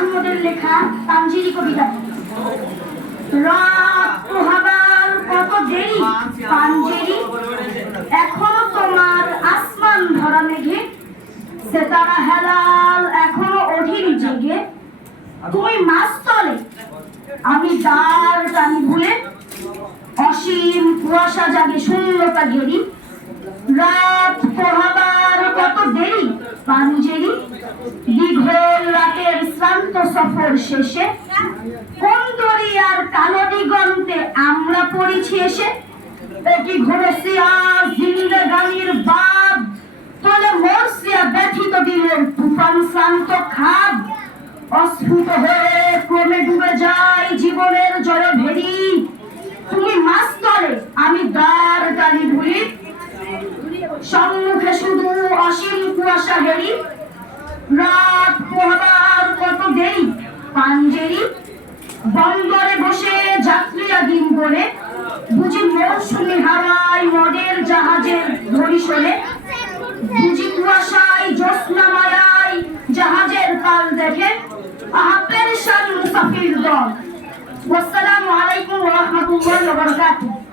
আহমদের লেখা তানজিরি কবিতা। রাত পোহাবার কত দেরি পাঞ্জেরি, এখনো তোমার আসমান ভরা মেঘে, সেতারা হেলাল এখনো অধীর জেগে। তুমি মাস্তলে, আমি দ্বার টানি ভুলে, অসীম কুয়াশা জাগে শূন্যতা ঘেরি। রাত পোহাবার কত দেরি পাঞ্জেরি, দীঘল রাতের শ্রান্ত সফর শেষে কোন দরিয়ার কালো দিগন্তে আমরা পড়েছি এসে। এটি ঘুরেছিয়া জিন্দেগানির বাদ, তলে মরছিয়া ব্যথিত দিলের তুফান শ্রান্ত খাদ। অস্ফুট হয়ে ক্রমে ডুবে যায় জীবনের জলে ভেরি, তুমি মাস্তলে, আমি দ্বার টানি ভুলি। সম্মুখে শুধু অসীম কুয়াশা হেরি, রাত পোহাবার কত দেরি পাঞ্জেরি। বন্দরে বসে যাত্রীরা দিন বলে, বুঝি মৌসুমি হাওয়ায় মদের জাহাজের ধরি শোনে। বুঝি কুয়াশায় জ্যোৎস্না মায়ায় জাহাজের কাল দেখে, পেরেশান মুসাফির দল। আসসালামু আলাইকুম ওয়া রাহমাতুল্লাহি ওয়া বারাকাতুহু।